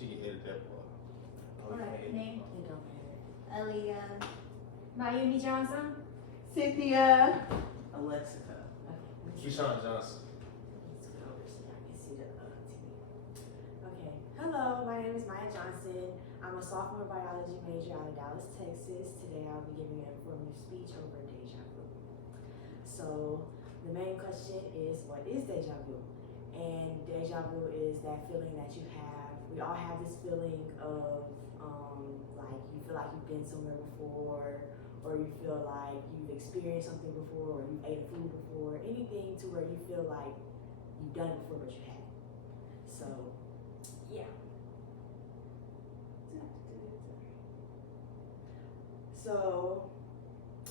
She can edit that part. Alright, name? It don't matter. Aaliyah. Mayumi Johnson. Cynthia. Alexica. Okay. Keyshawn Johnson. Let's go over so y'all can see the TV. Okay. Hello, my name is Maya Johnson. I'm a sophomore biology major out of Dallas, Texas. Today I'll be giving an informative speech over deja vu. So the main question is, what is deja vu? And deja vu is that feeling that you have. We all have this feeling of like you feel like you've been somewhere before, or you feel like you've experienced something before, or you've ate a food before, anything to where you feel like you've done it before but you haven't. So, yeah. So,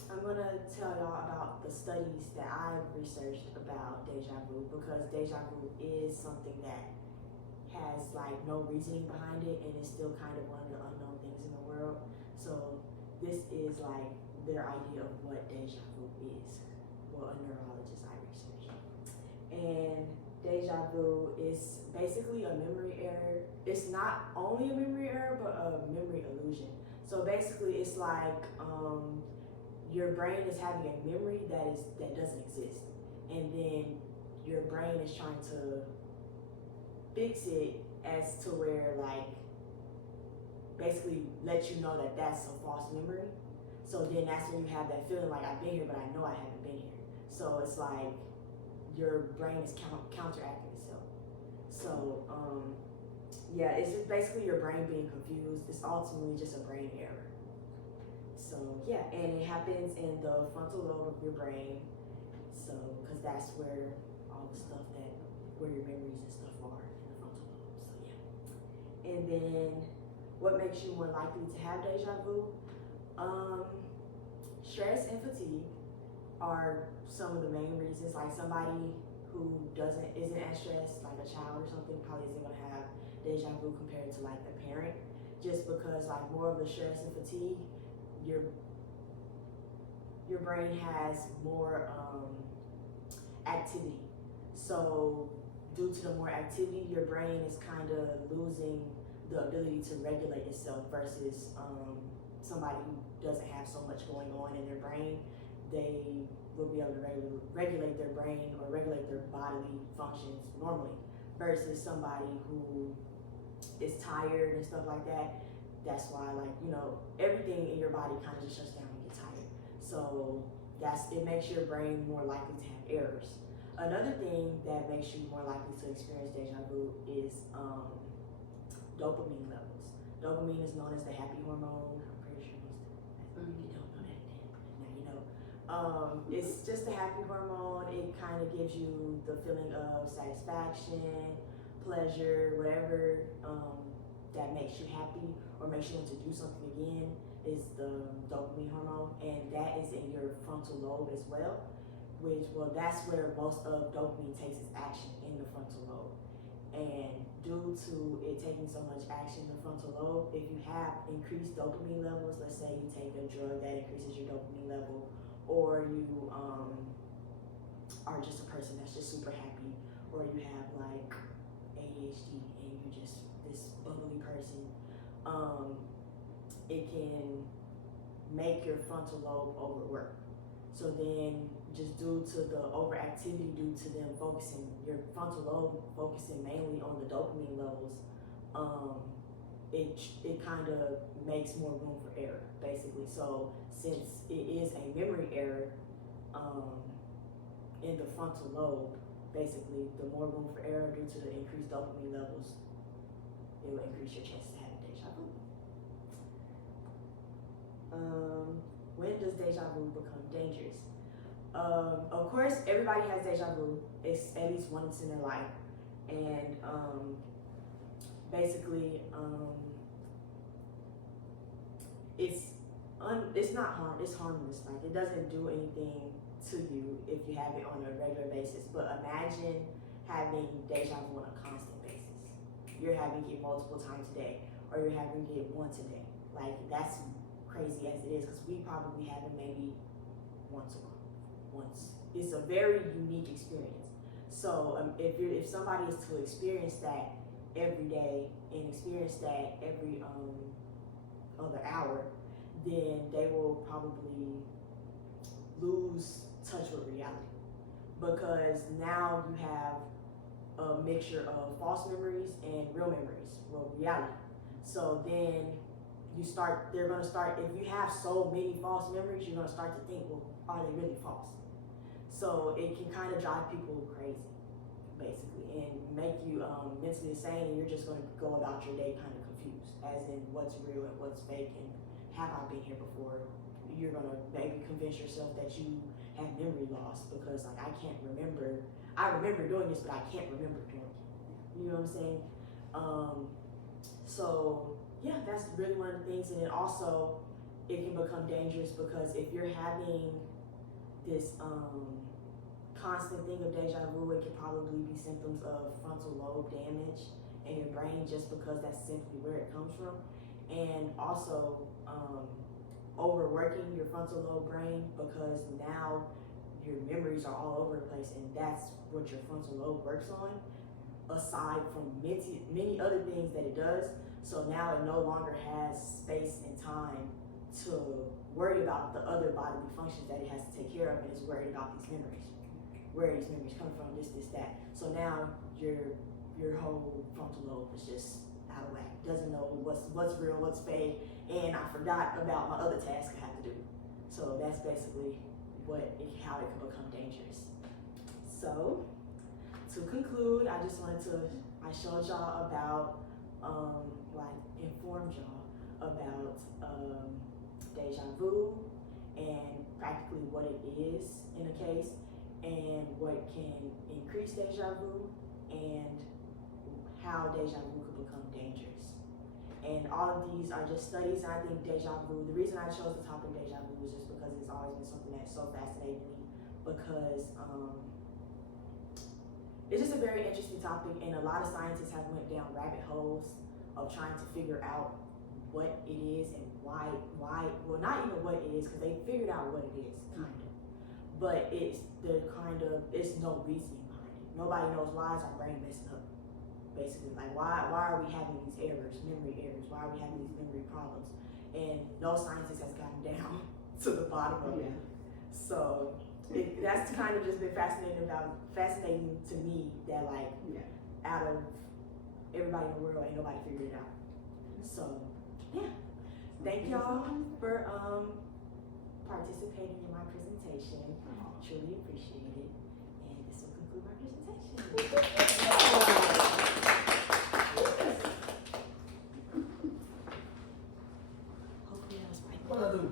I'm gonna tell y'all about the studies that I've researched about deja vu, because deja vu is something that has like no reasoning behind it, and it's still kind of one of the unknown things in the world. So this is like their idea of what deja vu is. Well, a neurologist I researched. And deja vu is basically a memory error. It's not only a memory error, but a memory illusion. So basically it's like your brain is having a memory that doesn't exist. And then your brain is trying to fix it as to where like basically let you know that that's a false memory. So then that's when you have that feeling like I've been here but I know I haven't been here. So it's like your brain is counteracting itself. So yeah, it's just basically your brain being confused. It's ultimately just a brain error. So yeah, and it happens in the frontal lobe of your brain. So because that's where all the stuff where your memories and stuff are. And then, what makes you more likely to have deja vu? Stress and fatigue are some of the main reasons. Like somebody who isn't as stressed, like a child or something, probably isn't gonna have deja vu compared to like a parent, just because like more of the stress and fatigue, your brain has more activity. So due to the more activity, your brain is kind of losing the ability to regulate itself versus somebody who doesn't have so much going on in their brain. They will be able to regulate their brain or regulate their bodily functions normally, versus somebody who is tired and stuff like that. That's why, like, you know, everything in your body kind of just shuts down when you get tired. So it makes your brain more likely to have errors. Another thing that makes you more likely to experience deja vu is dopamine levels. Dopamine is known as the happy hormone. I'm pretty sure you don't know that then. Now you know. It's just a happy hormone. It kind of gives you the feeling of satisfaction, pleasure, whatever that makes you happy or makes you want to do something again is the dopamine hormone, and that is in your frontal lobe as well. That's where most of dopamine takes its action, in the frontal lobe. And due to it taking so much action in the frontal lobe, if you have increased dopamine levels, let's say you take a drug that increases your dopamine level, or you are just a person that's just super happy, or you have like ADHD and you're just this bubbly person, it can make your frontal lobe overwork. So then, just due to the overactivity, due to them your frontal lobe focusing mainly on the dopamine levels, it kind of makes more room for error, basically. So since it is a memory error in the frontal lobe, basically, the more room for error due to the increased dopamine levels, it will increase your chances of having deja vu. When does deja vu become dangerous? Of course, everybody has deja vu. It's at least once in their life, and basically, it's not it's harmless. Like, it doesn't do anything to you if you have it on a regular basis. But imagine having deja vu on a constant basis. You're having it multiple times a day, or you're having it once a day. Like, that's crazy as it is, because we probably have it maybe once a month. It's a very unique experience. So if somebody is to experience that every day and experience that every other hour, then they will probably lose touch with reality, because now you have a mixture of false memories and real memories, well, reality. So then they're gonna start, if you have so many false memories, you're gonna start to think, well, are they really false? So it can kind of drive people crazy, basically, and make you mentally insane, and you're just gonna go about your day kind of confused, as in what's real and what's fake, and have I been here before? You're gonna maybe convince yourself that you have memory loss, because like I remember doing this, but I can't remember doing it. You know what I'm saying? So yeah, that's really one of the things. And then also it can become dangerous, because if you're having this constant thing of deja vu, it could probably be symptoms of frontal lobe damage in your brain, just because that's simply where it comes from. And also overworking your frontal lobe brain, because now your memories are all over the place, and that's what your frontal lobe works on, aside from many other things that it does. So now it no longer has space and time to worry about the other bodily functions that it has to take care of, and is worried about these memories. Where are these memories come from, this, that. So now your whole frontal lobe is just out of whack. Doesn't know what's real, what's fake, and I forgot about my other task I have to do. So that's basically how it can become dangerous. So to conclude, I showed y'all about, informed y'all about deja vu, and practically what it is in a case, and what can increase deja vu, and how deja vu could become dangerous. And all of these are just studies, and I think deja vu, the reason I chose the topic deja vu is just because it's always been something that's so fascinating me, because it's just a very interesting topic, and a lot of scientists have went down rabbit holes of trying to figure out what it is and why, well, not even what it is, because they figured out what it is, kind of. But it's no reasoning behind it. Nobody knows, why is our brain messing up? Basically, like why are we having these errors, memory errors? Why are we having these memory problems? And no scientist has gotten down to the bottom of it. So that's kind of just been fascinating to me, that like out of everybody in the world, ain't nobody figured it out. So yeah, thank y'all for participating in my presentation. Truly appreciate it, and this will conclude my presentation. Hopefully that was right. What I do?